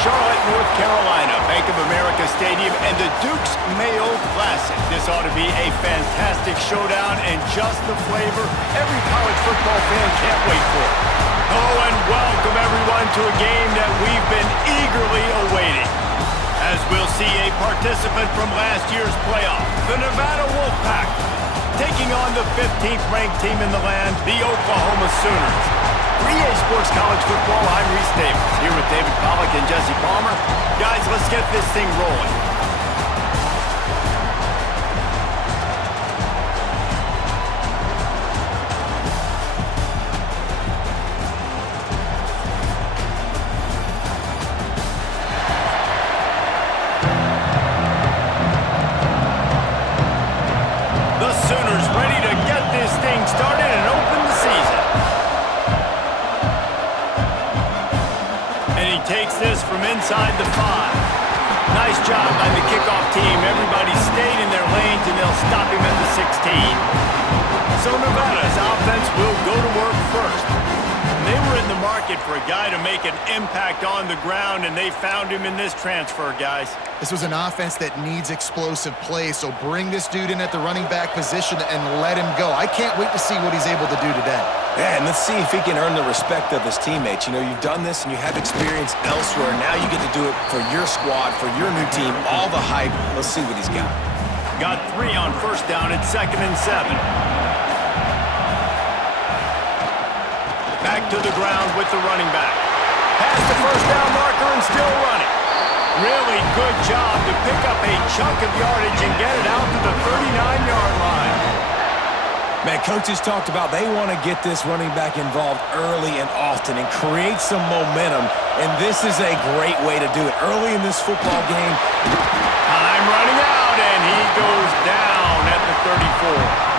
Charlotte, North Carolina, Bank of America Stadium, and the Duke's Mayo Classic. This ought to be a fantastic showdown and just the flavor every college football fan can't wait for. Oh, and welcome everyone to a game that we've been eagerly awaiting. As we'll see a participant from last year's playoff, the Nevada Wolfpack, taking on the 15th ranked team in the land, the Oklahoma Sooners. 3A Sports College Football, I'm Reese Davis, here with David Pollack and Jesse Palmer. Guys, let's get this thing rolling. The Sooners ready to get this thing started and open the season. And he takes this from inside the 5. Nice job by the kickoff team. Everybody stayed in their lanes, and they'll stop him at the 16. So Nevada's offense will go to work first. They were in the market for a guy to make an impact on the ground, and they found him in this transfer, guys. This was an offense that needs explosive plays, so bring this dude in at the running back position and let him go. I can't wait to see what he's able to do today. Yeah, and let's see if he can earn the respect of his teammates. You know, you've done this and you have experience elsewhere. Now you get to do it for your squad, for your new team, all the hype. Let's see what he's got. Got 3 on first down at 2nd and 7. Back to the ground with the running back. Past the first down marker and still running. Really good job to pick up a chunk of yardage and get it out to the 39-yard line. Man, coaches talked about they want to get this running back involved early and often and create some momentum, and this is a great way to do it. Early in this football game. Time running out, and he goes down at the 34.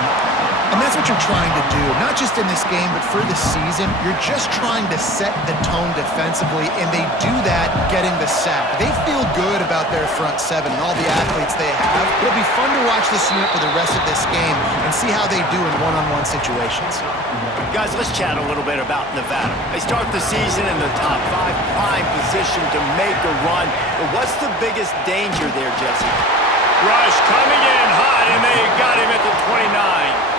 And that's what you're trying to do, not just in this game, but for the season. You're just trying to set the tone defensively, and they do that getting the sack. They feel good about their front 7 and all the athletes they have. It'll be fun to watch this unit for the rest of this game and see how they do in one-on-one situations. Guys, let's chat a little bit about Nevada. They start the season in the top 5, prime position to make a run. But what's the biggest danger there, Jesse? Rush coming in hot, and they got him at the 29.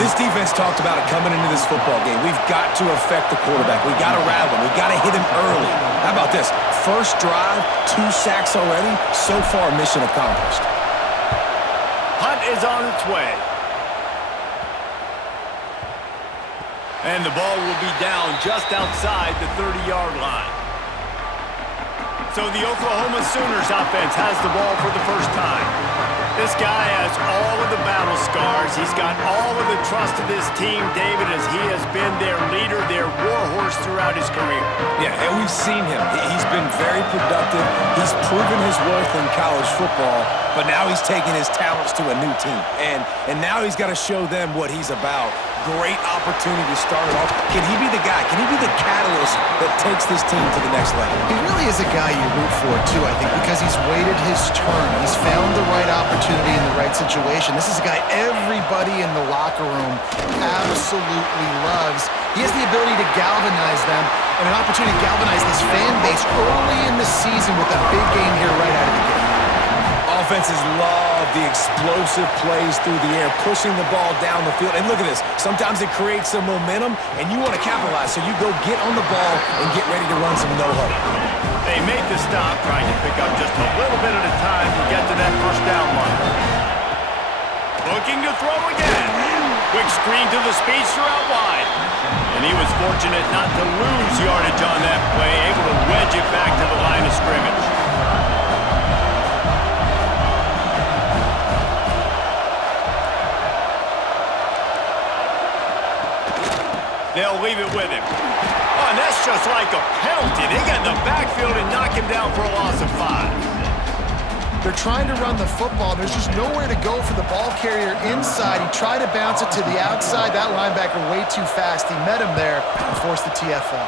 This defense talked about it coming into this football game. We've got to affect the quarterback. We've got to rattle him. We've got to hit him early. How about this? First drive, 2 sacks already. So far, mission accomplished. Hunt is on its way. And the ball will be down just outside the 30-yard line. So the Oklahoma Sooners offense has the ball for the first time. This guy has all of the battle scars. He's got all of the trust of this team, David, as he has been their leader, their warhorse throughout his career. Yeah, and we've seen him. He's been very productive. He's proven his worth in college football, but now he's taking his talents to a new team. And now he's got to show them what he's about. Great opportunity to start it off. Can he be the guy? Can he be the catalyst that takes this team to the next level? He really is a guy you root for, too, I think, because he's waited his turn. He's found the right opportunity in the right situation. This is a guy everybody in the locker room absolutely loves. He has the ability to galvanize them and an opportunity to galvanize this fan base early in the season with a big game here right out of the gate. Offenses love the explosive plays through the air, pushing the ball down the field. And look at this. Sometimes it creates some momentum, and you want to capitalize. So you go get on the ball and get ready to run some no-huddle. They make the stop, trying to pick up just a little bit at a time to get to that first down line. Looking to throw again. Quick screen to the speedster out wide. And he was fortunate not to lose yardage on that play, able to wedge it back to the line of scrimmage. They'll leave it with him. Oh, and that's just like a penalty. They get in the backfield and knock him down for a loss of 5. They're trying to run the football. There's just nowhere to go for the ball carrier inside. He tried to bounce it to the outside. That linebacker way too fast. He met him there and forced the TFL.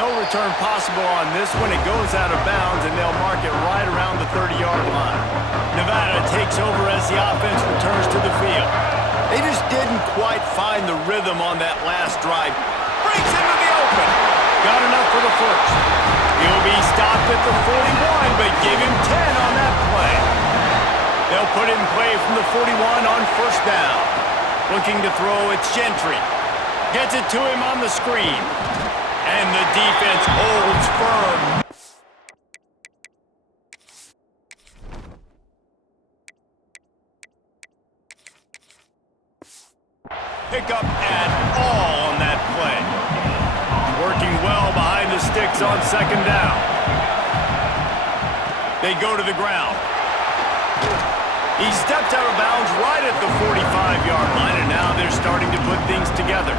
No return possible on this one. It goes out of bounds, and they'll mark it right around the 30-yard line. Nevada takes over as the offense returns to the field. They just didn't quite find the rhythm on that last drive. Breaks into the open. Got enough for the first. He'll be stopped the 41, but give him 10 on that play. They'll put it in play from the 41 on first down. Looking to throw, it's Gentry. Gets it to him on the screen. And the defense holds firm. Pick up at all on that play. Working well behind the sticks on second down. They go to the ground. He steps out of bounds right at the 45-yard line, and now they're starting to put things together.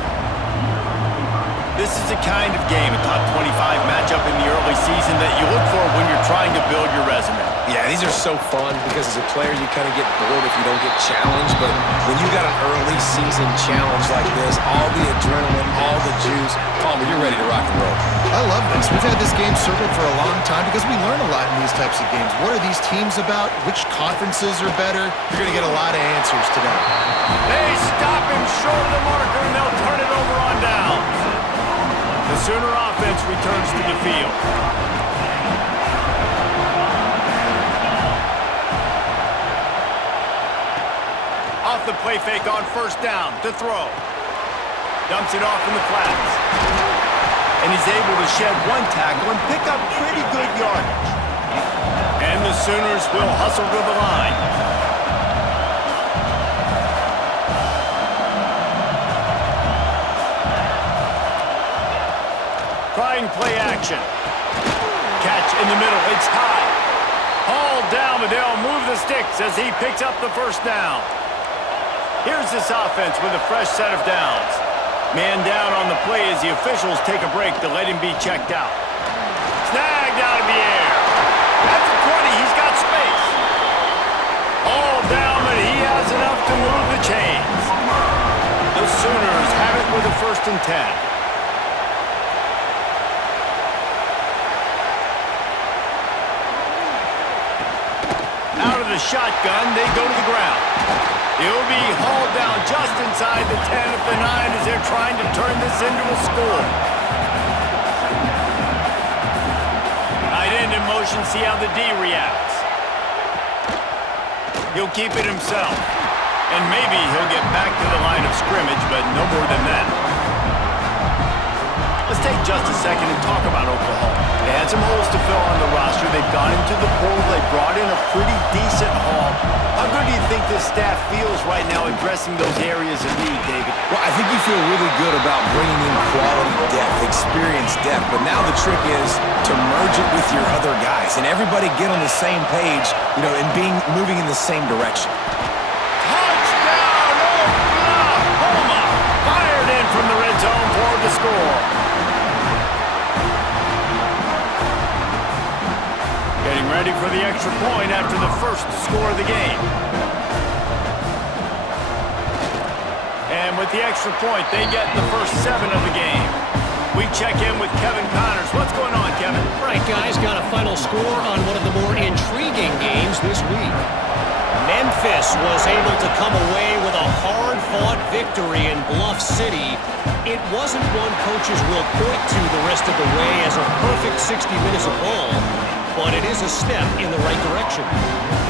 This is the kind of game, a top 25 matchup in the early season that you look for when you're trying to build your resume. Yeah, these are so fun because as a player, you kind of get bored if you don't get challenged. But when you got an early season challenge like this, all the adrenaline, all the juice, Palmer, you're ready to rock and roll. I love this. We've had this game circled for a long time because we learn a lot in these types of games. What are these teams about? Which conferences are better? You're going to get a lot of answers today. They stop him short of the marker, and they'll turn it over on downs. The Sooner offense returns to the field. Off the play fake on first down to throw. Dumps it off in the flats. And he's able to shed one tackle and pick up pretty good yardage. And the Sooners will hustle to the line. Trying play action. Catch in the middle. It's high. Hauled down, but they'll move the sticks as he picks up the first down. Here's this offense with a fresh set of downs. Man down on the play as the officials take a break to let him be checked out. Snagged out of the air. At the 20, he's got space. Hauled down, but he has enough to move the chains. The Sooners have it with a 1st and 10. Out of the shotgun, they go to the ground. He'll be hauled down just inside the 10 at the 9 as they're trying to turn this into a score. Tight end in motion, see how the D reacts. He'll keep it himself. And maybe he'll get back to the line of scrimmage, but no more than that. Let's take just a second and talk about Oklahoma. They had some holes to fill on the roster. They've gone into the portal. They brought in a pretty decent haul. How good do you think this staff feels right now addressing those areas of need, David? Well, I think you feel really good about bringing in quality depth, experience depth. But now the trick is to merge it with your other guys and everybody get on the same page, and moving in the same direction. Touchdown, Oklahoma! Fired in from the red zone for the score. Getting ready for the extra point after the first score of the game. And with the extra point, they get the first 7 of the game. We check in with Kevin Connors. What's going on, Kevin? Right, guys, got a final score on one of the more intriguing games this week. Memphis was able to come away with a hard-fought victory in Bluff City. It wasn't one coaches will point to the rest of the way as a perfect 60 minutes of ball, but it is a step in the right direction.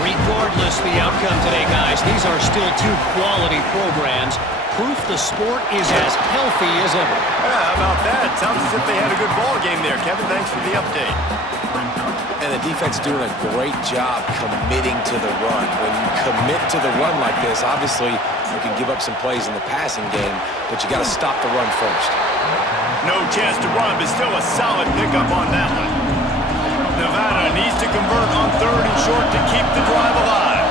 Regardless the outcome today, guys, these are still 2 quality programs. Proof the sport is as healthy as ever. Yeah, how about that? Sounds as if they had a good ball game there. Kevin, thanks for the update. And the defense doing a great job committing to the run. When you commit to the run like this, obviously you can give up some plays in the passing game, but you got to stop the run first. No chance to run, but still a solid pickup on that one. Nevada needs to convert on 3rd and short to keep the drive alive.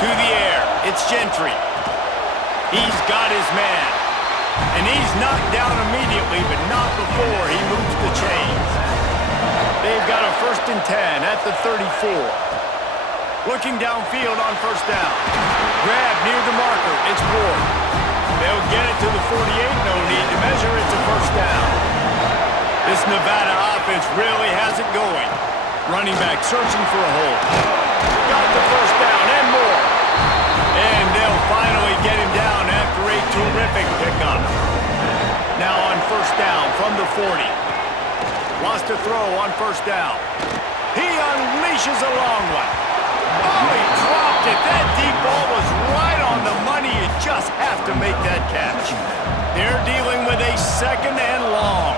To the air, it's Gentry. He's got his man. And he's knocked down immediately, but not before he moves the chains. They've got a 1st and 10 at the 34. Looking downfield on first down. Grab near the marker. It's Ward. They'll get it to the 48. No need to measure. It's a first down. This Nevada offense really has it going. Running back searching for a hole. Got the first down and more. And they'll finally get him down after a terrific pickup. Now on first down from the 40. Wants to throw on first down. He unleashes a long one. Oh, he dropped it. That deep ball was right on the money. You just have to make that catch. They're dealing with a second and long.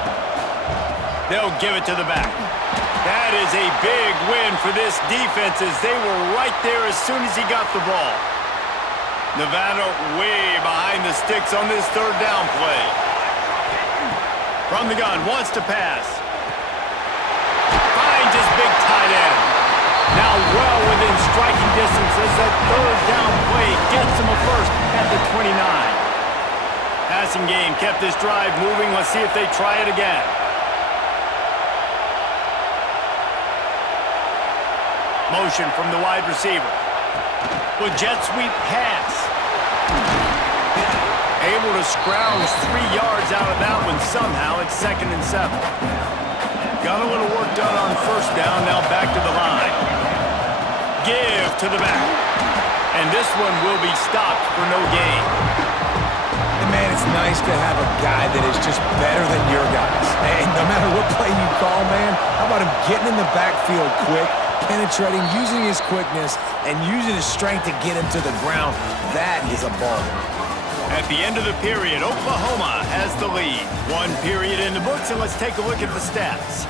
They'll give it to the back. That is a big win for this defense as they were right there as soon as he got the ball. Nevada way behind the sticks on this third down play. From the gun, wants to pass. Finds his big tight end. Now well within striking distance as that third down play gets him a first at the 29. Passing game kept this drive moving. Let's see if they try it again. Motion from the wide receiver. With jet sweep pass. Able to scrounge 3 yards out of that one somehow. It's 2nd and 7. Got a little work done on first down. Now back to the line. Give to the back. And this one will be stopped for no gain. And man, it's nice to have a guy that is just better than your guys. And no matter what play you call, man, how about him getting in the backfield quick, penetrating, using his quickness, and using his strength to get him to the ground. That is a ball. At the end of the period, Oklahoma has the lead. 1 period in the books, and let's take a look at the stats.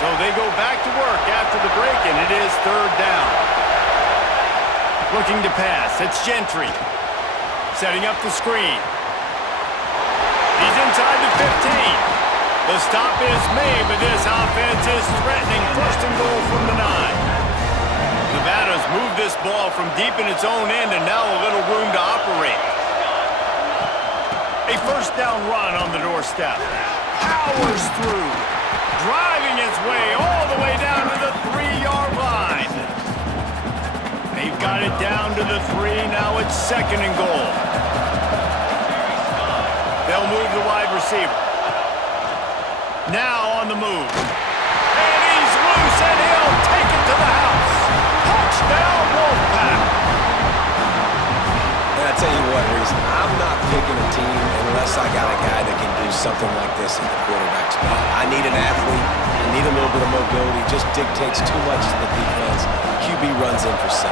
So they go back to work after the break, and it is 3rd down. Looking to pass. It's Gentry. Setting up the screen. He's inside the 15. The stop is made, but this offense is threatening 1st and goal from the 9. Nevada's moved this ball from deep in its own end and now a little room to operate. A 1st down run on the doorstep. Powers through. Driving its way all the way down to the 3-yard line. They've got it down to the 3. Now it's 2nd and goal. They'll move the wide receiver. Now on the move. And he's loose, and he'll take it to the house. Touchdown, Wolfpack. And I tell you what, Reese, I'm not picking a team unless I got a guy that can do something like this in the quarterback spot. I need an athlete. I need a little bit of mobility. Just dictates too much to the defense. QB runs in for 6.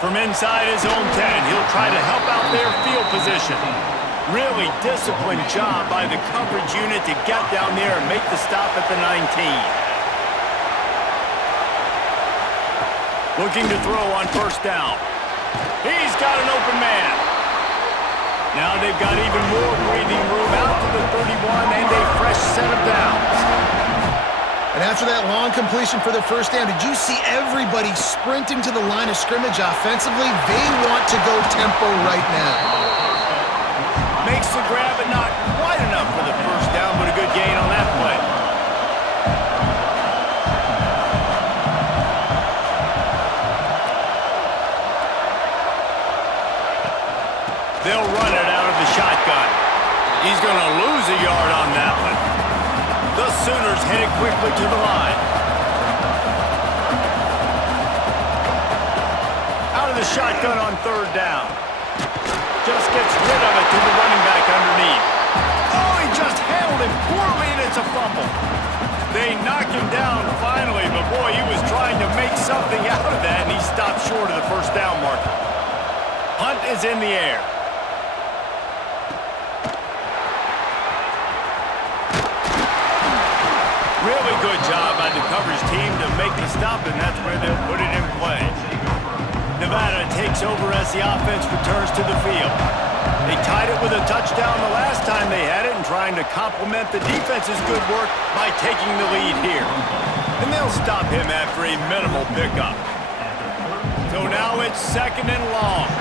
From inside his own 10, he'll try to help out their field position. Really disciplined job by the coverage unit to get down there and make the stop at the 19. Looking to throw on 1st down. He's got an open man. Now they've got even more breathing room out to the 31 and a fresh set of downs. And after that long completion for the 1st down, did you see everybody sprinting to the line of scrimmage offensively? They want to go tempo right now. Makes the grab, but not quite enough for the 1st down, but a good gain on that play. They'll run it out of the shotgun. He's going to lose a yard on that one. The Sooners headed quickly to the line. Out of the shotgun on 3rd down. Just gets rid of it to the running back underneath. Oh, he just handled him poorly, and it's a fumble. They knock him down finally, but boy, he was trying to make something out of that, and he stopped short of the 1st down marker. Punt is in the air. Really good job by the coverage team to make the stop, and that's where they'll put it in play. Nevada takes over as the offense returns to the field. They tied it with a touchdown the last time they had it and trying to complement the defense's good work by taking the lead here. And they'll stop him after a minimal pickup. So now it's 2nd and long.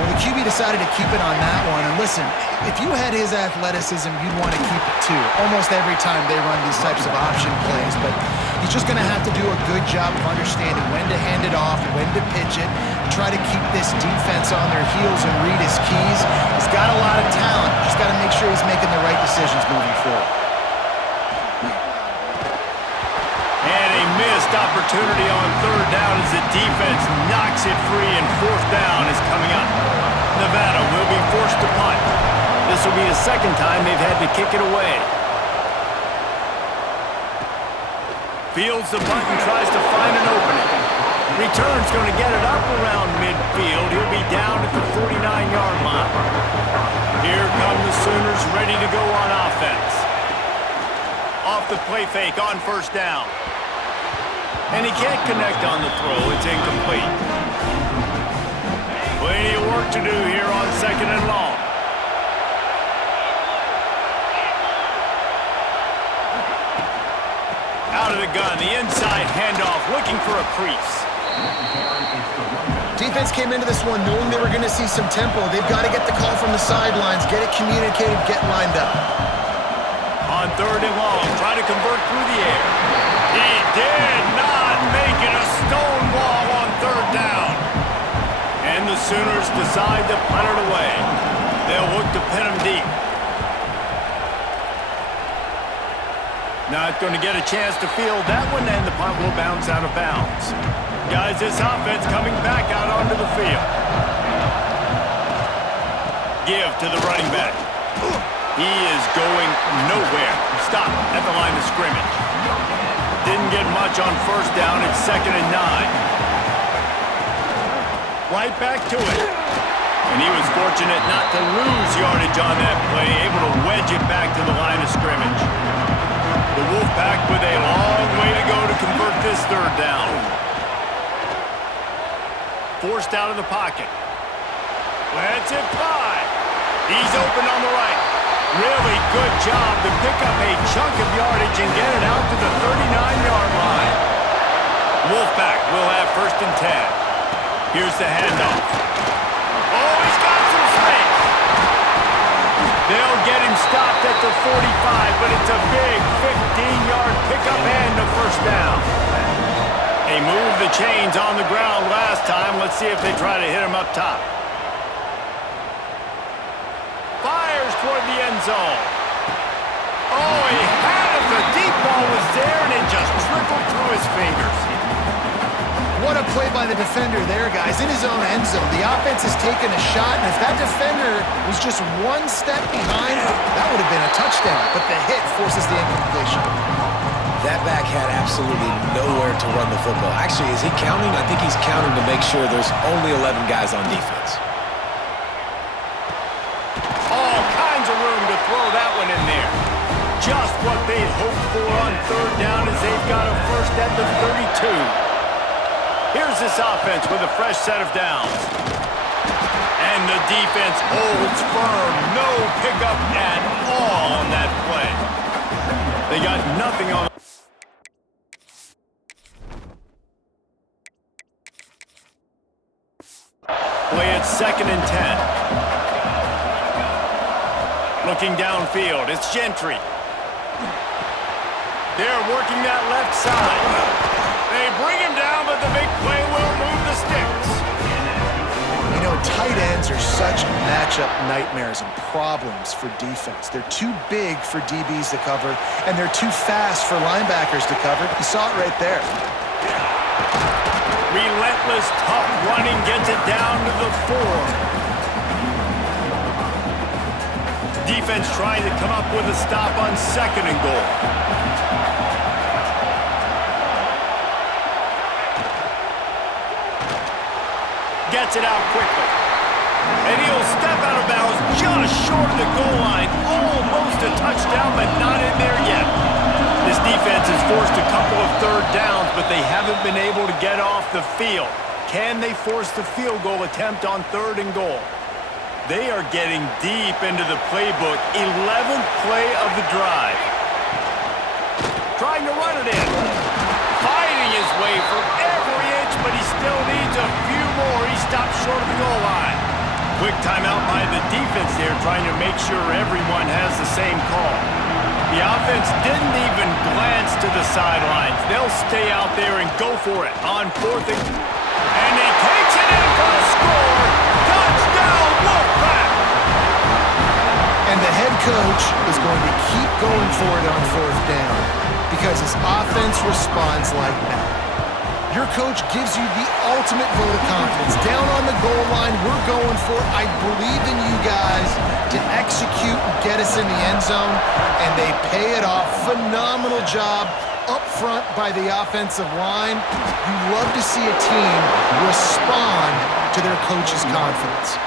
Well, the QB decided to keep it on that one. And listen, if you had his athleticism, you'd want to keep it too. Almost every time they run these types of option plays. But he's just going to have to do a good job of understanding when to hand it off, when to pitch it, try to keep this defense on their heels and read his keys. He's got a lot of talent. Just got to make sure he's making the right decisions moving forward. And a missed opportunity on third down as the defense knocks it free, and fourth down is coming up. Nevada will be forced to punt. This will be the second time they've had to kick it away. Fields the punt and tries to find an opening. Return's going to get it up around midfield. He'll be down at the 49-yard line. Here come the Sooners ready to go on offense. Off the play fake on first down. And he can't connect on the throw. It's incomplete. Plenty of work to do here on second and long. Out of the gun, the inside handoff, looking for a crease. Defense came into this one knowing they were going to see some tempo. They've got to get the call from the sidelines, get it communicated, get lined up. On third and long, try to convert through the air. He did not make it a stone wall on third down. And the Sooners decide to punt it away. They'll look to pin him deep. Not going to get a chance to field that one, and the punt will bounce out of bounds. Guys, this offense coming back out onto the field. Give to the running back. He is going nowhere. Stop at the line of scrimmage. Didn't get much on first down. It's 2nd and 9. Right back to it. And he was fortunate not to lose yardage on that play, able to wedge it back to the line of scrimmage. The Wolfpack with a long way to go to convert this third down. Forced out of the pocket. Lets it fly. He's open on the right. Really good job to pick up a chunk of yardage and get it out to the 39-yard line. Wolfpack will have 1st and 10. Here's the handoff. Oh, he's got some space. They'll get him stopped at the 45, but it's a big 15-yard pickup and a first down. They moved the chains on the ground last time. Let's see if they try to hit him up top. Fires toward the end zone. Oh, he had it. The deep ball was there, and it just trickled through his fingers. What a play by the defender there, guys. In his own end zone, the offense has taken a shot, and if that defender was just one step behind, that would have been a touchdown. But the hit forces the incompletion. That back had absolutely nowhere to run the football. Actually, is he counting? I think he's counting to make sure there's only 11 guys on defense. All kinds of room to throw that one in there. Just what they'd hoped for on third down as they've got a first at the 32. Here's this offense with a fresh set of downs. And the defense holds firm. No pickup at all on that play. They got nothing on. Play at 2nd and 10. Looking downfield, it's Gentry. They're working that left side. They bring him down, but the big play will move the sticks. You know, tight ends are such matchup nightmares and problems for defense. They're too big for DBs to cover, and they're too fast for linebackers to cover. You saw it right there. Relentless, tough running gets it down to the 4. Defense trying to come up with a stop on 2nd and goal. Gets it out quickly. And he'll step out of bounds just short of the goal line. Almost a touchdown, but not in there yet. This defense has forced a couple of third downs, but they haven't been able to get off the field. Can they force the field goal attempt on 3rd and goal? They are getting deep into the playbook. 11th play of the drive. Trying to run it in. Fighting his way for every inch, but he still needs a few more. He stops short of the goal line. Quick timeout by the defense there, trying to make sure everyone has the same call. The offense didn't even glance to the sidelines. They'll stay out there and go for it on 4th and he takes it in for a score. Touchdown, Wolfpack! And the head coach is going to keep going for it on 4th down. because his offense responds like that. Your coach gives you the ultimate vote of confidence. Down on the goal line, we're going for it. I believe in you guys to execute and get us in the end zone, and they pay it off. Phenomenal job up front by the offensive line. You love to see a team respond to their coach's confidence.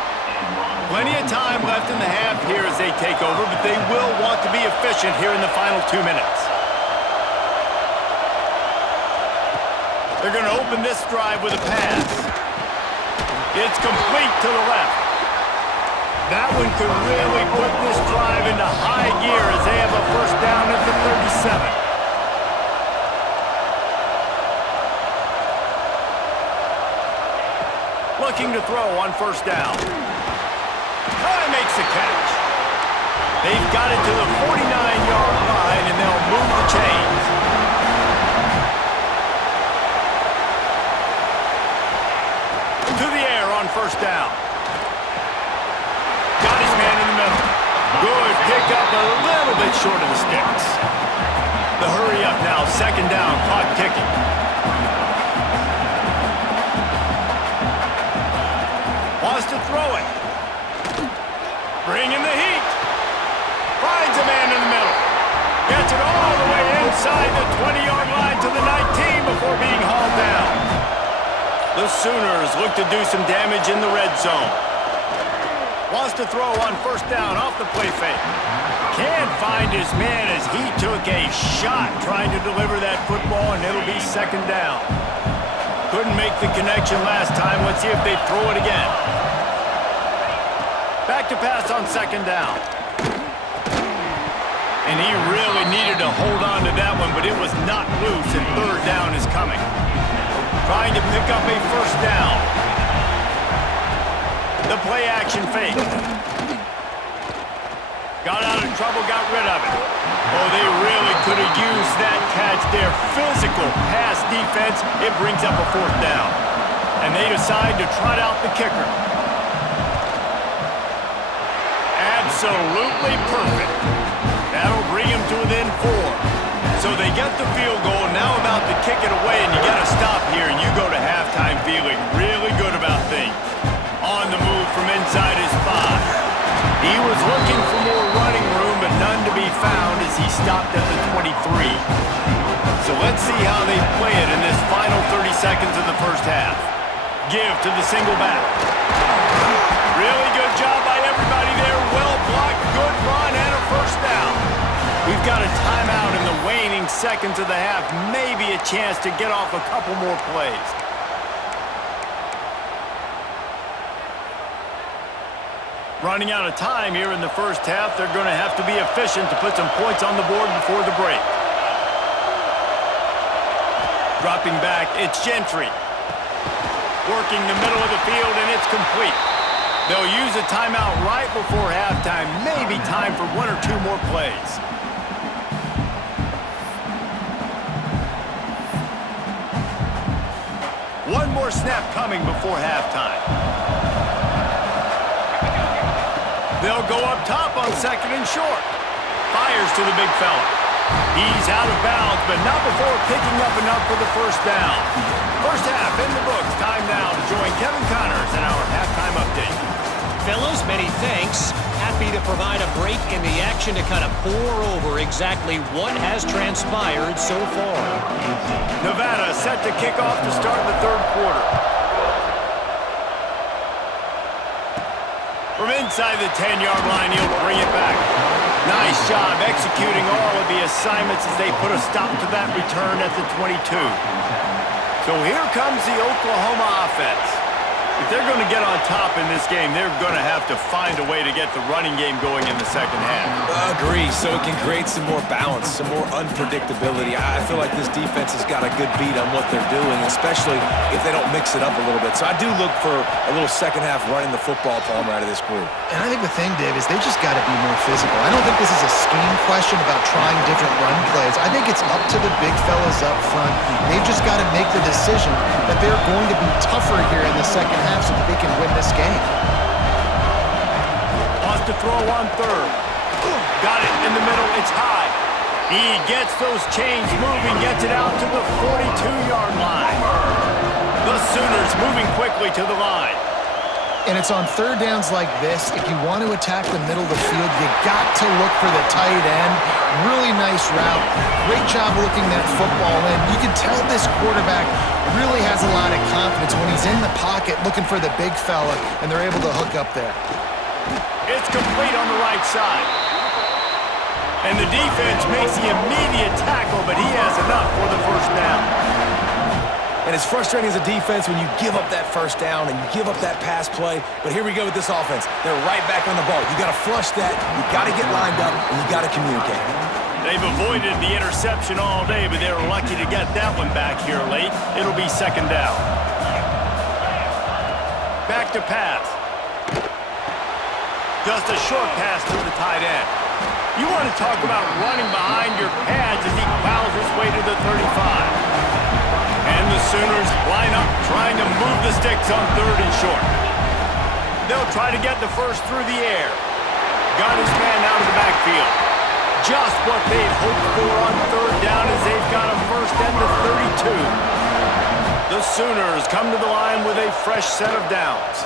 Plenty of time left in the half here as they take over, but they will want to be efficient here in the final 2 minutes. They're going to open this drive with a pass. It's complete to the left. That one could really put this drive into high gear as they have a first down at the 37. Looking to throw on first down. He makes the catch. They've got it to the 49-yard line, and they'll move the chains. To the air on first down. Got his man in the middle. Good pick up, a little bit short of the sticks. The hurry up now, second down, clock ticking. Wants to throw it. Bringing the heat. Finds a man in the middle. Gets it all the way inside the 20-yard line to the 19 before being hauled down. The Sooners look to do some damage in the red zone. Wants to throw on first down off the play fake. Can't find his man as he took a shot trying to deliver that football, and it'll be second down. Couldn't make the connection last time. Let's see if they throw it again. Back to pass on second down. And he really needed to hold on to that one, but it was not loose, and third down is coming. Trying to pick up a first down. The play action fake. Got out of trouble, got rid of it. Oh, they really could have used that catch there. Physical pass defense. It brings up a fourth down. And they decide to trot out the kicker. Absolutely perfect. That'll bring him to within 4. So they get the field goal, now about to kick it away, and you got to stop here, and you go to halftime feeling really good about things. On the move from inside his 5. He was looking for more running room, but none to be found as he stopped at the 23. So let's see how they play it in this final 30 seconds of the first half. Give to the single back. Really good job by everybody there. Well blocked, good run, and a first down. We've got a timeout in the waning seconds of the half. Maybe a chance to get off a couple more plays. Running out of time here in the first half. They're going to have to be efficient to put some points on the board before the break. Dropping back, it's Gentry. Working the middle of the field, and it's complete. They'll use a timeout right before halftime. Maybe time for 1 or 2 more plays. One more snap coming before halftime. They'll go up top on second and short. Fires to the big fella. He's out of bounds, but not before picking up enough for the first down. First half in the books. Time now to join Kevin Connors in our halftime update. Fellas, many thanks. Happy to provide a break in the action to kind of pour over exactly what has transpired so far. Nevada set to kick off to start the third quarter. From inside the 10-yard line, he'll bring it back. Nice job executing all of the assignments as they put a stop to that return at the 22. So here comes the Oklahoma offense. If they're going to get on top in this game, they're going to have to find a way to get the running game going in the second half. Agree, so it can create some more balance, some more unpredictability. I feel like this defense has got a good beat on what they're doing, especially if they don't mix it up a little bit. So I do look for a little second half running the football palm out of this group. And I think the thing, Dave, is they just got to be more physical. I don't think this is a scheme question about trying different run plays. I think it's up to the big fellas up front. They've just got to make the decision that they're going to be tougher here in the second half so that they can win this game. Wants to throw on third. Got it in the middle. It's high. He gets those chains moving, gets it out to the 42-yard line. The Sooners moving quickly to the line. And it's on third downs like this, if you want to attack the middle of the field, you got to look for the tight end. Really nice route. Great job looking that football in. You can tell this quarterback really has a lot of confidence when he's in the pocket looking for the big fella, and they're able to hook up there. It's complete on the right side. And the defense makes the immediate tackle, but he has enough for the first down. And it's frustrating as a defense when you give up that first down and you give up that pass play. But here we go with this offense. They're right back on the ball. You got to flush that. You got to get lined up, and you got to communicate. They've avoided the interception all day, but they were lucky to get that one back here late. It'll be second down. Back to pass. Just a short pass to the tight end. You want to talk about running behind your pads as he plows his way to the 35. And the Sooners line up trying to move the sticks on third and short. They'll try to get the first through the air. Got his man out of the backfield. Just what they'd hoped for on third down as they've got a first and the 32. The Sooners come to the line with a fresh set of downs.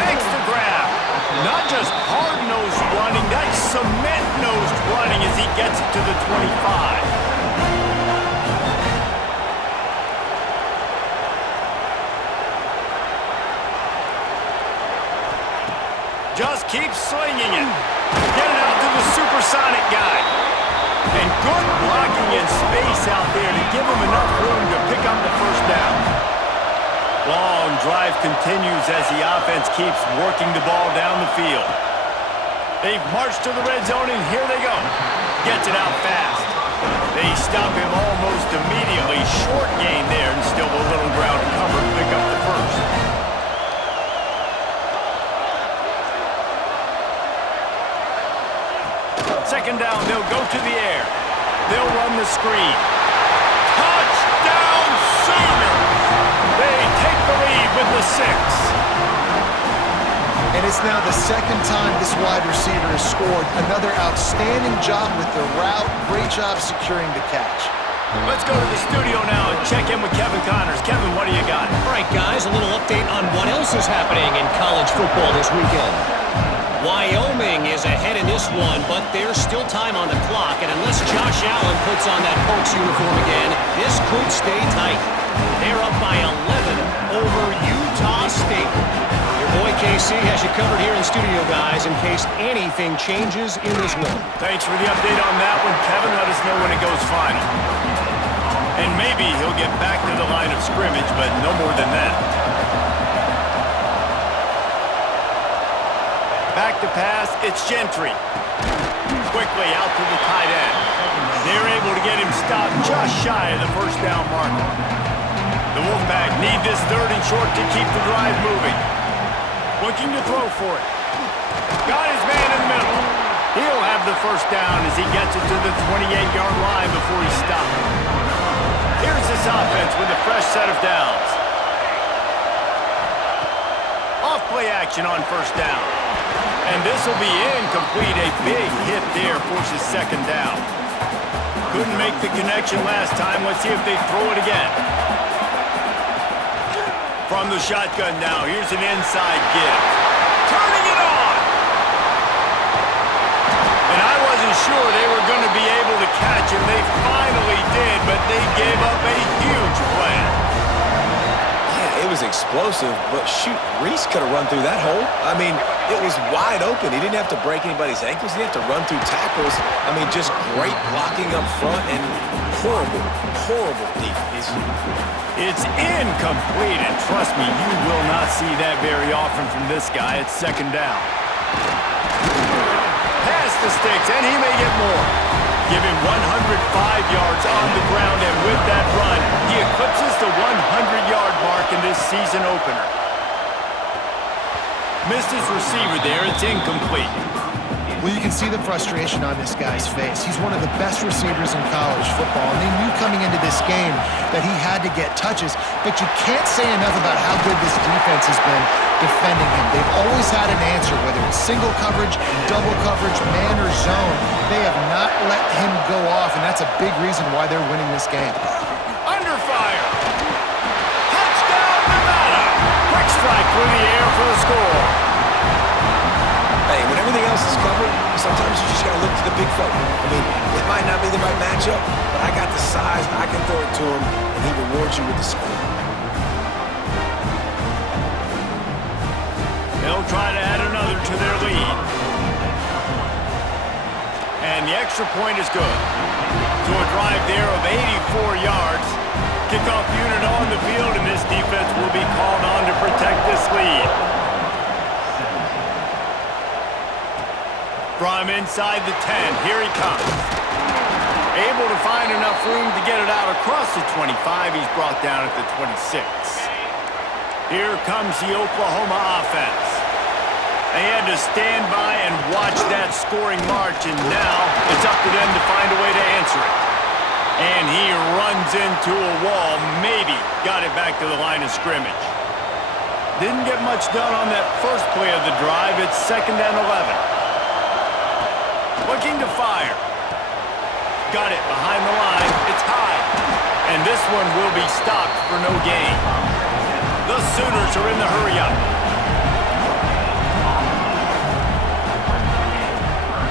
Makes the grab. Not just hard-nosed running, that's cement-nosed running as he gets it to the 25. Just keep slinging it. Get it out to the supersonic guy. And good blocking in space out there to give him enough room to pick up the first down. Long drive continues as the offense keeps working the ball down the field. They've marched to the red zone, and here they go. Gets it out fast. They stop him almost immediately. Short gain there, and still a little ground to cover to pick up the first. Second down, they'll go to the air. They'll run the screen. Touchdown, Sooners! They take the lead with the 6. And it's now the second time this wide receiver has scored. Another outstanding job with the route. Great job securing the catch. Let's go to the studio now and check in with Kevin Connors. Kevin, what do you got? All right, guys, a little update on what else is happening in college football this weekend. Wyoming is ahead in this one, but there's still time on the clock, and unless Josh Allen puts on that Pokes uniform again, this could stay tight. They're up by 11 over Utah State. Your boy KC has you covered here in studio, guys, in case anything changes in this one. Thanks for the update on that one, Kevin. Let us know when it goes final. And maybe he'll get back to the line of scrimmage, but no more than that. Back to pass, it's Gentry. Quickly out to the tight end. They're able to get him stopped just shy of the first down marker. The Wolfpack need this third and short to keep the drive moving. Looking to throw for it. Got his man in the middle. He'll have the first down as he gets it to the 28-yard line before he's stopped. Here's this offense with a fresh set of downs. Off-play action on first down. And this will be incomplete. A big hit there forces second down. Couldn't make the connection last time. Let's see if they throw it again. From the shotgun now, here's an inside give. Turning it on! And I wasn't sure they were going to be able to catch him. They finally did, but they gave up a huge play. Yeah, it was explosive, but shoot, Reese could have run through that hole. I mean, it was wide open. He didn't have to break anybody's ankles. He didn't have to run through tackles. I mean, just great blocking up front and horrible, horrible defense. It's incomplete, and trust me, you will not see that very often from this guy. It's second down. Pass the sticks, and he may get more. Give him 105 yards on the ground, and with that run, he eclipses the 100-yard mark in this season opener. Missed his receiver there. It's incomplete. Well, you can see the frustration on this guy's face. He's one of the best receivers in college football, and they knew coming into this game that he had to get touches, but you can't say enough about how good this defense has been defending him. They've always had an answer, whether it's single coverage, double coverage, man or zone. They have not let him go off, and that's a big reason why they're winning this game. Under fire. Touchdown, Nevada. Quick strike through the air for the score. Hey, when everything else is covered, sometimes you just got to look to the big fella. I mean, it might not be the right matchup, but I got the size, I can throw it to him, and he rewards you with the score. They'll try to add another to their lead. And the extra point is good. So a drive there of 84 yards. Kickoff unit on the field, and this defense will be called on to protect this lead. From inside the 10, here he comes. Able to find enough room to get it out across the 25. He's brought down at the 26. Here comes the Oklahoma offense. They had to stand by and watch that scoring march, and now it's up to them to find a way to answer it. And he runs into a wall, maybe got it back to the line of scrimmage. Didn't get much done on that first play of the drive. It's 2nd and 11. Looking to fire. Got it behind the line. It's high. And this one will be stopped for no gain. The Sooners are in the hurry-up.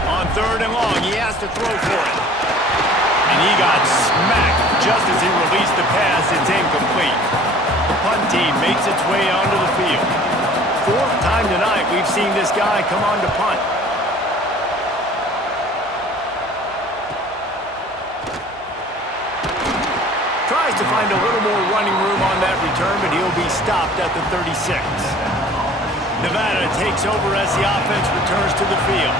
On 3rd and long, he has to throw for it. And he got smacked just as he released the pass. It's incomplete. The punt team makes its way onto the field. 4th time tonight we've seen this guy come on to punt. Tries to find a little more running room on that return, but he'll be stopped at the 36. Nevada takes over as the offense returns to the field.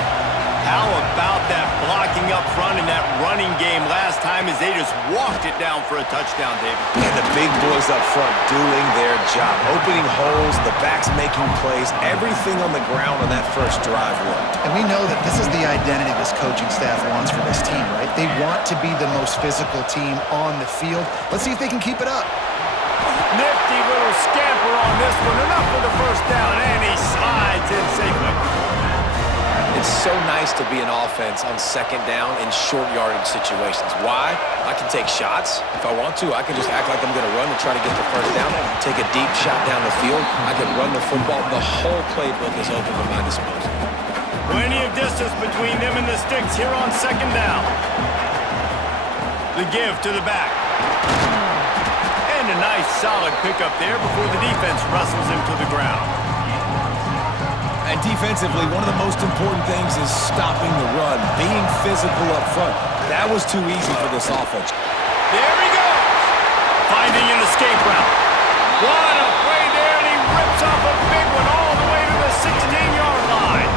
How about that blocking up front in that running game last time as they just walked it down for a touchdown, David? And the big boys up front doing their job. Opening holes, the backs making plays, everything on the ground on that first drive worked. And we know that this is the identity this coaching staff wants for this team, right? They want to be the most physical team on the field. Let's see if they can keep it up. Nifty little scamper on this one. Enough for the first down, and he slides in safely. It's so nice to be an offense on 2nd down in short yardage situations. Why? I can take shots. If I want to, I can just act like I'm going to run and try to get the first down, take a deep shot down the field. I can run the football. The whole playbook is open at my disposal. Plenty of distance between them and the sticks here on 2nd down. The give to the back. And a nice solid pickup there before the defense wrestles him to the ground. And defensively, one of the most important things is stopping the run, being physical up front. That was too easy for this offense. There he goes! Finding an escape route. What a play there, and he rips off a big one all the way to the 16-yard line.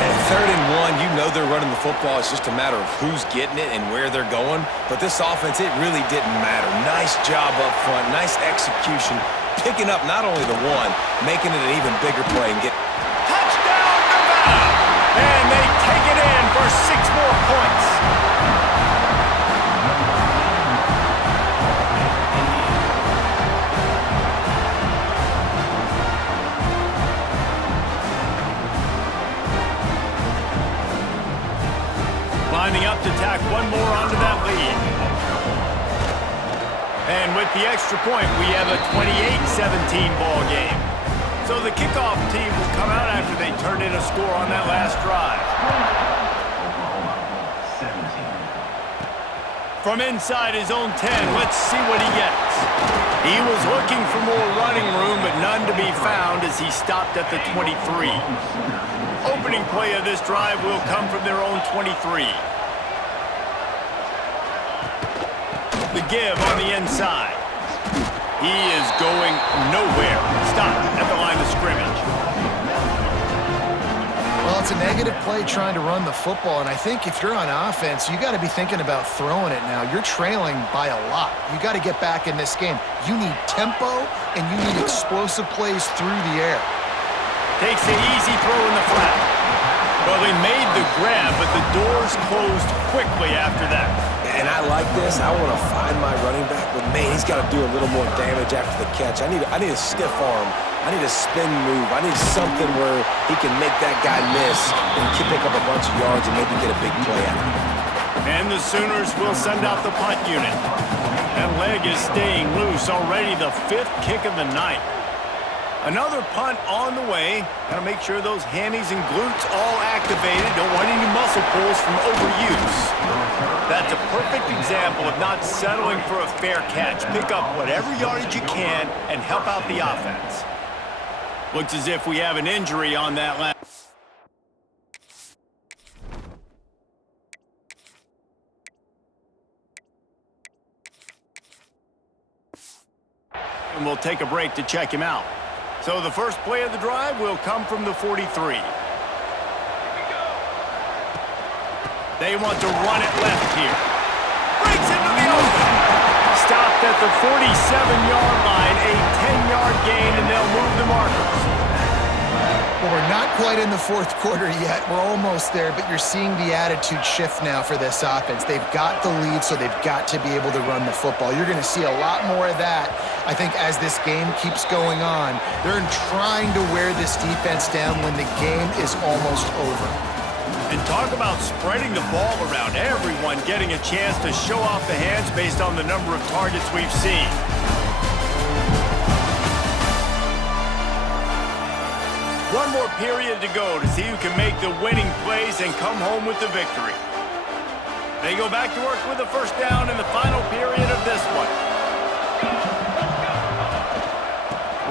And 3rd and 1, you know they're running the football. It's just a matter of who's getting it and where they're going. But this offense, it really didn't matter. Nice job up front, nice execution. Picking up not only the one, making it an even bigger play and get... Touchdown, Nevada! And they take it in for 6 more points. Lining up to tack one more onto that lead. And with the extra point, we have a 28-17 ball game. So the kickoff team will come out after they turn in a score on that last drive. From inside his own 10, let's see what he gets. He was looking for more running room, but none to be found as he stopped at the 23. Opening play of this drive will come from their own 23. The give on the inside. He is going nowhere. Stopped at the line of scrimmage. Well, it's a negative play trying to run the football, and I think if you're on offense, you got to be thinking about throwing it now. You're trailing by a lot. You got to get back in this game. You need tempo, and you need explosive plays through the air. Takes the easy throw in the flat. Well, he made the grab, but the doors closed quickly after that. And I like this. I want to find my running back, but man, he's got to do a little more damage after the catch. I need a stiff arm. I need a spin move. I need something where he can make that guy miss and pick up a bunch of yards and maybe get a big play out of it. And the Sooners will send out the punt unit. That leg is staying loose already, the 5th kick of the night. Another punt on the way. Got to make sure those hammies and glutes all activated. Don't want any muscle pulls from overuse. That's a perfect example of not settling for a fair catch. Pick up whatever yardage you can and help out the offense. Looks as if we have an injury on that last. And we'll take a break to check him out. So the first play of the drive will come from the 43. They want to run it left here. Breaks into the open. Stopped at the 47-yard line, a 10-yard gain, and they'll move the markers. Well, we're not quite in the fourth quarter yet. We're almost there, but you're seeing the attitude shift now for this offense. They've got the lead, so they've got to be able to run the football. You're going to see a lot more of that, I think, as this game keeps going on. They're trying to wear this defense down when the game is almost over. And talk about spreading the ball around. Everyone getting a chance to show off the hands based on the number of targets we've seen. One more period to go to see who can make the winning plays and come home with the victory. They go back to work with a first down in the final period of this one.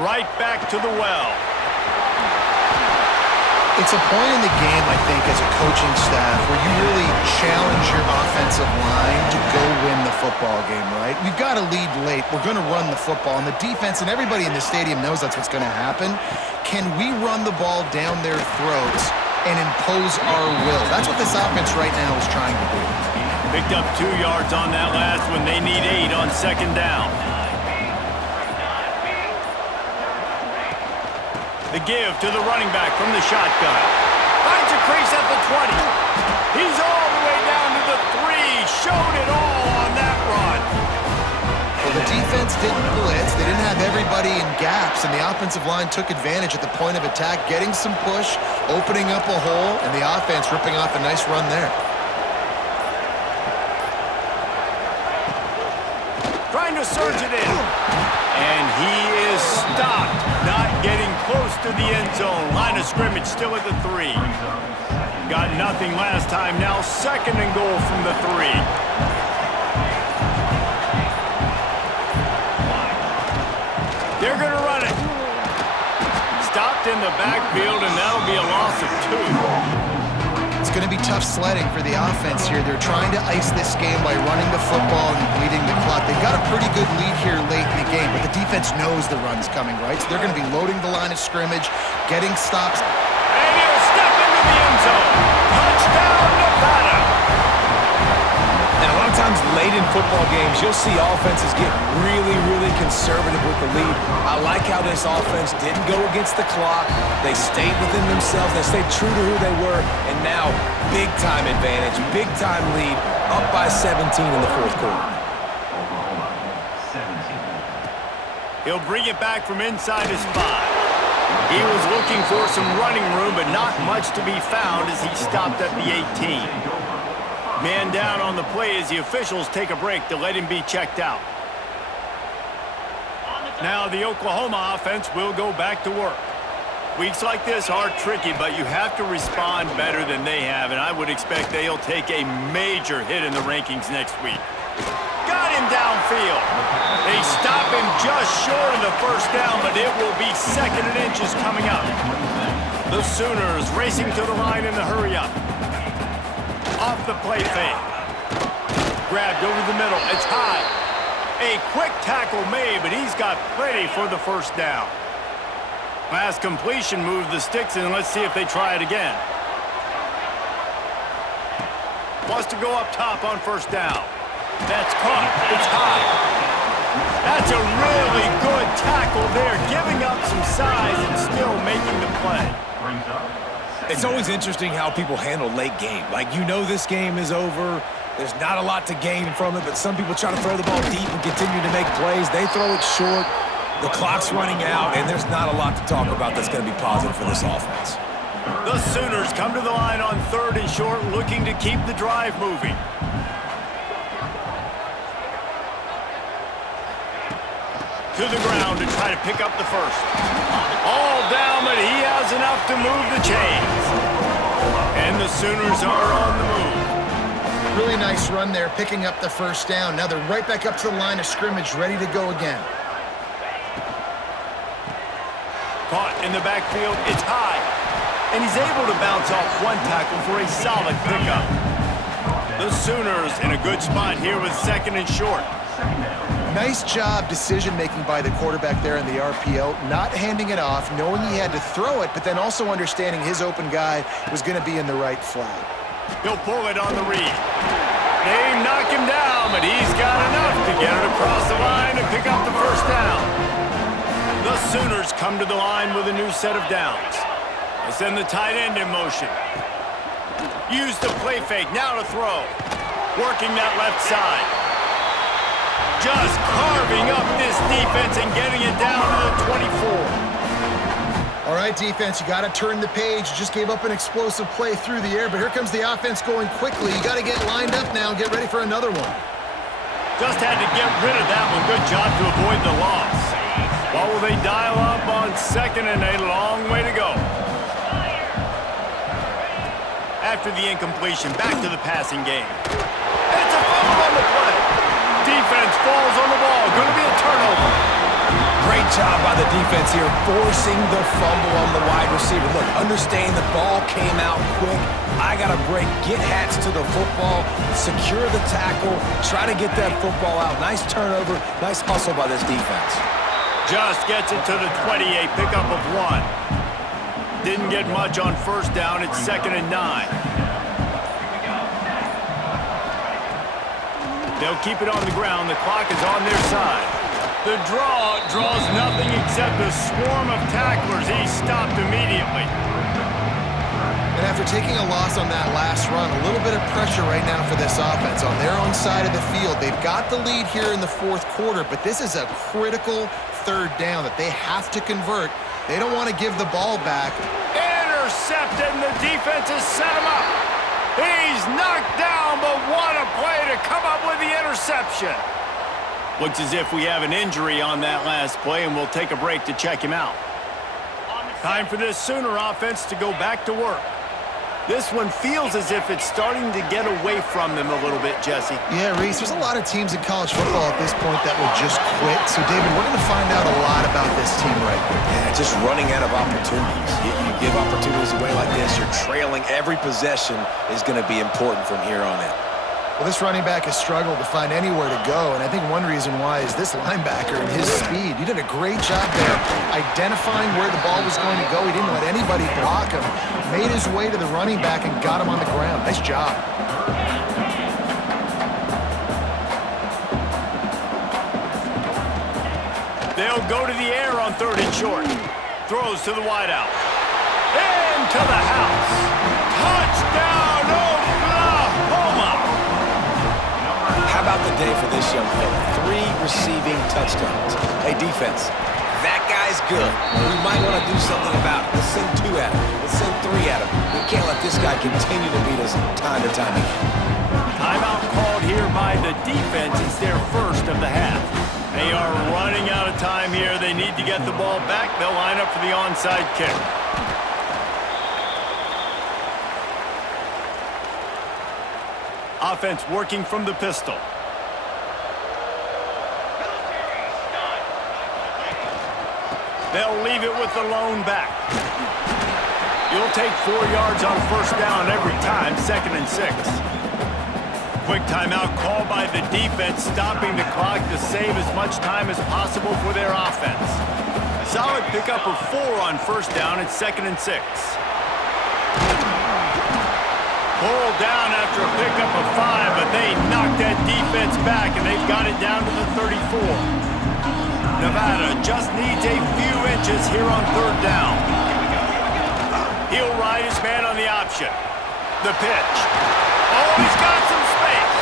Right back to the well. It's a point in the game, I think, as a coaching staff where you really challenge your offensive line to go win the football game, right? We've got to lead late. We're going to run the football. And the defense and everybody in the stadium knows that's what's going to happen. Can we run the ball down their throats and impose our will? That's what this offense right now is trying to do. Picked up 2 yards on that last one. They need 8 on second down. The give to the running back from the shotgun. Finds a crease at the 20. He's all the way down to the 3. Showed it all on that run. Well, the defense didn't blitz. They didn't have everybody in gaps, and the offensive line took advantage at the point of attack, getting some push, opening up a hole, and the offense ripping off a nice run there. Trying to surge it in. And he is stopped. Not getting close to the end zone. Line of scrimmage still at the 3. Got nothing last time. Now 2nd and goal from the 3. They're going to run it. Stopped in the backfield, and that'll be a loss of 2. It's going to be tough sledding for the offense here. They're trying to ice this game by running the football and bleeding the clock. They've got a pretty good lead here late in the game, but the defense knows the run's coming, right? So they're going to be loading the line of scrimmage, getting stops. And he'll step into the end zone. Touchdown, Nevada. And a lot of times late in football games, you'll see offenses get really, really conservative with the lead. I like how this offense didn't go against the clock. They stayed within themselves. They stayed true to who they were. And now, big-time advantage, big-time lead, up by 17 in the fourth quarter. He'll bring it back from inside his 5. He was looking for some running room, but not much to be found as he stopped at the 18. Man down on the play as the officials take a break to let him be checked out. Now the Oklahoma offense will go back to work. Weeks like this are tricky, but you have to respond better than they have, and I would expect they'll take a major hit in the rankings next week. Got him downfield. They stop him just short of the first down, but it will be 2nd and inches coming up. The Sooners racing to the line in the hurry-up. Off the play fake. Grabbed over the middle. It's high. A quick tackle made, but he's got plenty for the first down. Last completion moved the sticks, and let's see if they try it again. Wants to go up top on first down. That's caught. It's high. That's a really good tackle there, giving up some size and still making the play. It's always interesting how people handle late game. Like, you know this game is over. There's not a lot to gain from it, but some people try to throw the ball deep and continue to make plays. They throw it short. The clock's running out, and there's not a lot to talk about that's going to be positive for this offense. The Sooners come to the line on 3rd and short, looking to keep the drive moving. To the ground to try to pick up the first. All down, but he has enough to move the chains. And the Sooners are on the move. Really nice run there, picking up the first down. Now they're right back up to the line of scrimmage, ready to go again. Caught in the backfield, it's high. And he's able to bounce off one tackle for a solid pickup. The Sooners in a good spot here with 2nd and short. Nice job decision-making by the quarterback there in the RPO, not handing it off, knowing he had to throw it, but then also understanding his open guy was going to be in the right flat. He'll pull it on the read. They knock him down, but he's got enough to get it across the line and pick up the first down. The Sooners come to the line with a new set of downs. They send the tight end in motion. Use the play fake, now to throw. Working that left side. Just carving up this defense and getting it down to the 24. All right, defense, you got to turn the page. You just gave up an explosive play through the air, but here comes the offense going quickly. You got to get lined up now and get ready for another one. Just had to get rid of that one. Good job to avoid the loss. What will they dial up on 2nd and a long way to go? After the incompletion, back to the passing game. It's a fumble on the play. Defense falls on the ball. Going to be a turnover. Great job by the defense here, forcing the fumble on the wide receiver. Look, understand the ball came out quick. I got to break, get hats to the football, secure the tackle, try to get that football out. Nice turnover, nice hustle by this defense. Just gets it to the 20, a pickup of 1. Didn't get much on first down. It's 2nd and 9. They'll keep it on the ground. The clock is on their side. The draw draws nothing except a swarm of tacklers. He's stopped immediately. And after taking a loss on that last run, a little bit of pressure right now for this offense on their own side of the field. They've got the lead here in the 4th quarter, but this is a critical 3rd down that they have to convert. They don't want to give the ball back. Intercepted, and the defense has set him up. He's knocked down, but what a play to come up with the interception. Looks as if we have an injury on that last play, and we'll take a break to check him out. Time for this Sooner offense to go back to work. This one feels as if it's starting to get away from them a little bit, Jesse. Yeah, Reese, there's a lot of teams in college football at this point that will just quit. So, David, we're going to find out a lot about this team right here. Yeah, just running out of opportunities. You give opportunities away like this, you're trailing. Every possession is going to be important from here on in. Well, this running back has struggled to find anywhere to go, and I think one reason why is this linebacker and his speed. He did a great job there identifying where the ball was going to go. He didn't let anybody block him. Made his way to the running back and got him on the ground. Nice job. They'll go to the air on 3rd and short. Throws to the wideout. Into the house. Touchdown, Oklahoma! How about the day for this young fella? 3 receiving touchdowns. Hey, defense, that guy's good. We might want to do something about it. Let's send 2 at him. Let's send 3 at him. We can't let this guy continue to beat us time to time again. Timeout called here by the defense. It's their first of the half. They are running out of time here. They need to get the ball back. They'll line up for the onside kick. Offense working from the pistol. They'll leave it with the lone back. You'll take 4 yards on first down every time, 2nd and 6. Quick timeout called by the defense, stopping the clock to save as much time as possible for their offense. Solid pickup of 4 on first down at 2nd and 6. Pulled down after a pickup of 5, but they knocked that defense back, and they've got it down to the 34. Nevada just needs a few inches here on 3rd down. He'll ride his man on the option. The pitch. Oh, he's got some space.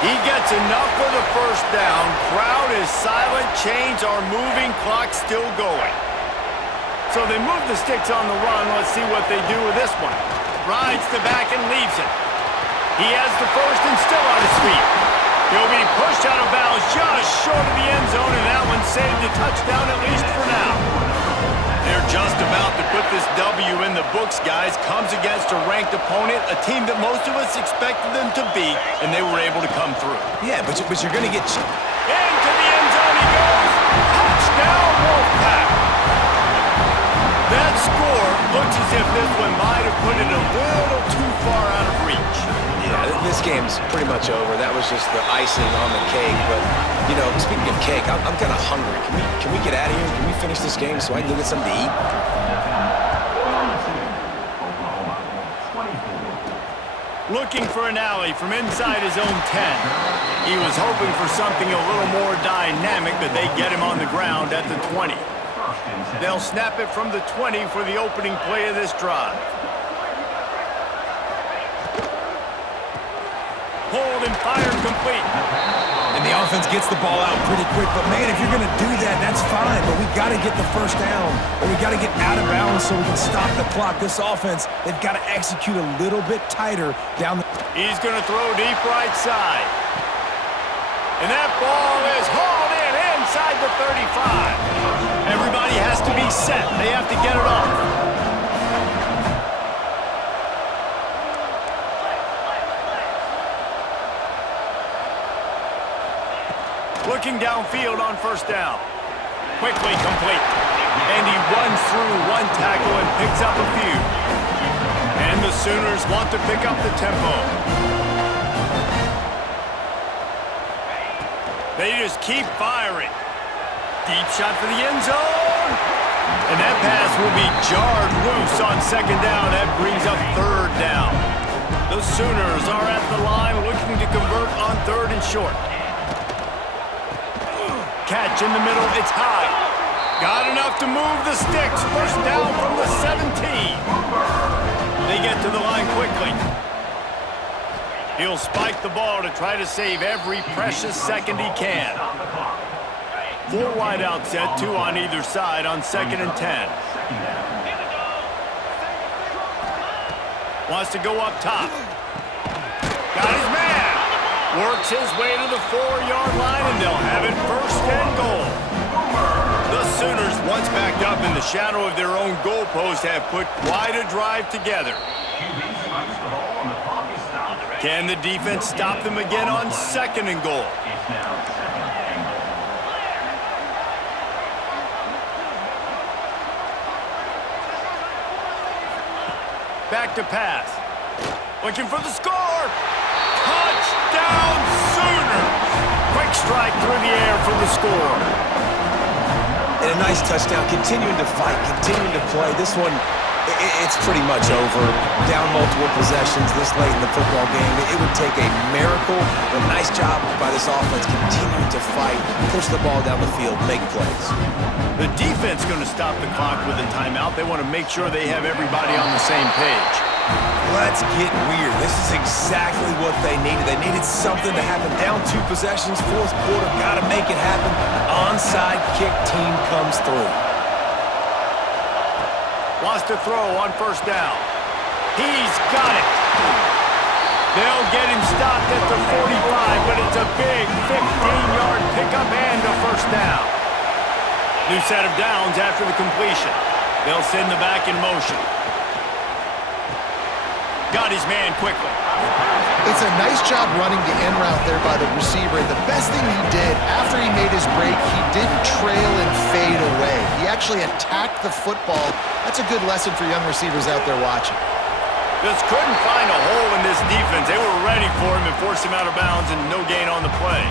He gets enough for the first down. Crowd is silent. Chains are moving. Clock still going. So they move the sticks on the run. Let's see what they do with this one. Rides the back and leaves it. He has the first and still on his feet. He'll be pushed out of bounds just short of the end zone, and that one saved a touchdown at least for now. They're just about to put this W in the books, guys. Comes against a ranked opponent, a team that most of us expected them to beat, and they were able to come through. Yeah, but you're going to get... Into the end zone he goes. Touchdown, Wolfpack. That score looks as if this one might have put it a little too far out of reach. Yeah, this game's pretty much over. That was just the icing on the cake. But, you know, speaking of cake, I'm kind of hungry. Can we get out of here? Can we finish this game so I can go get something to eat? Looking for an alley from inside his own 10. He was hoping for something a little more dynamic, but they get him on the ground at the 20. They'll snap it from the 20 for the opening play of this drive. Pulled and fired complete. And the offense gets the ball out pretty quick. But, man, if you're going to do that, that's fine. But we got to get the first down, or we got to get out of bounds so we can stop the clock. This offense, they've got to execute a little bit tighter down the... He's going to throw deep right side. And that ball is hauled in inside the 35. Everybody has to be set. They have to get it off. Looking downfield on first down. Quickly complete. And he runs through one tackle and picks up a few. And the Sooners want to pick up the tempo. They just keep firing. Deep shot for the end zone. And that pass will be jarred loose on second down. That brings up third down. The Sooners are at the line looking to convert on third and short. Catch in the middle, it's high. Got enough to move the sticks. First down from the 17. They get to the line quickly. He'll spike the ball to try to save every precious second he can. 4 wide out set, 2 on either side on 2nd and 10. Wants to go up top. Got his man. Works his way to the 4-yard line, and they'll have it first and goal. The Sooners, once backed up in the shadow of their own goalpost, have put quite a drive together. Can the defense stop them again on 2nd and goal? Back to pass. Looking for the score. Touchdown Sooners! Quick strike through the air for the score. And a nice touchdown. Continuing to fight, continuing to play. This one, it's pretty much over. Down multiple possessions this late in the football game. It would take a miracle, but nice job by this offense continuing to fight, push the ball down the field, make plays. The defense going to stop the clock with a timeout. They want to make sure they have everybody on the same page. Let's get weird. This is exactly what they needed. They needed something to happen. Down 2 possessions, 4th quarter, got to make it happen. Onside kick, team comes through. Wants to throw on first down. He's got it. They'll get him stopped at the 45, but it's a big 15-yard pickup and a first down. New set of downs after the completion. They'll send the back in motion. Got his man quickly. It's a nice job running the end route there by the receiver. And the best thing he did after he made his break, he didn't trail and fade away. He actually attacked the football. That's a good lesson for young receivers out there watching. Just couldn't find a hole in this defense. They were ready for him and forced him out of bounds, and no gain on the play.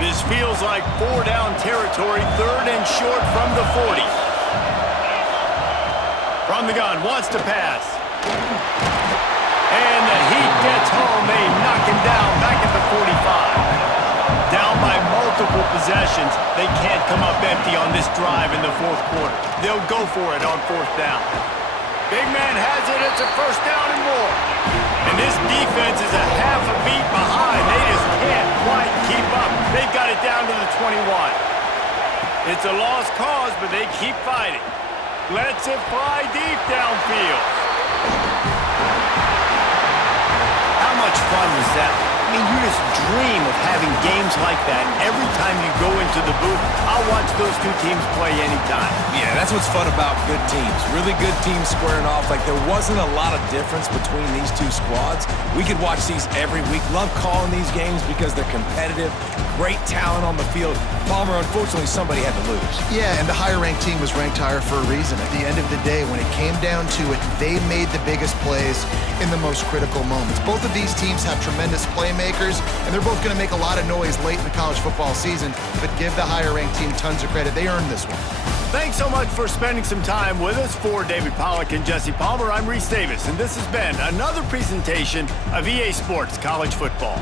This feels like 4-down territory, 3rd and short from the 40. From the gun, wants to pass. And the heat gets home. They knock him down back at the 45. Down by multiple possessions. They can't come up empty on this drive in the 4th quarter. They'll go for it on 4th down. Big man has it. It's a first down and more. And this defense is a half a beat behind. They just can't quite keep up. They've got it down to the 21. It's a lost cause, but they keep fighting. Lets it fly deep downfield. How much fun was that? I mean, you just dream of having games like that. Every time you go into the booth, I'll watch those two teams play anytime. Yeah, that's what's fun about good teams. Really good teams squaring off. Like, there wasn't a lot of difference between these two squads. We could watch these every week. Love calling these games because they're competitive. Great talent on the field. Palmer, unfortunately, somebody had to lose. Yeah, and the higher-ranked team was ranked higher for a reason. At the end of the day, when it came down to it, they made the biggest plays in the most critical moments. Both of these teams have tremendous playmakers, and they're both going to make a lot of noise late in the college football season, but give the higher-ranked team tons of credit. They earned this one. Thanks so much for spending some time with us. For David Pollack and Jesse Palmer, I'm Reese Davis, and this has been another presentation of EA Sports College Football.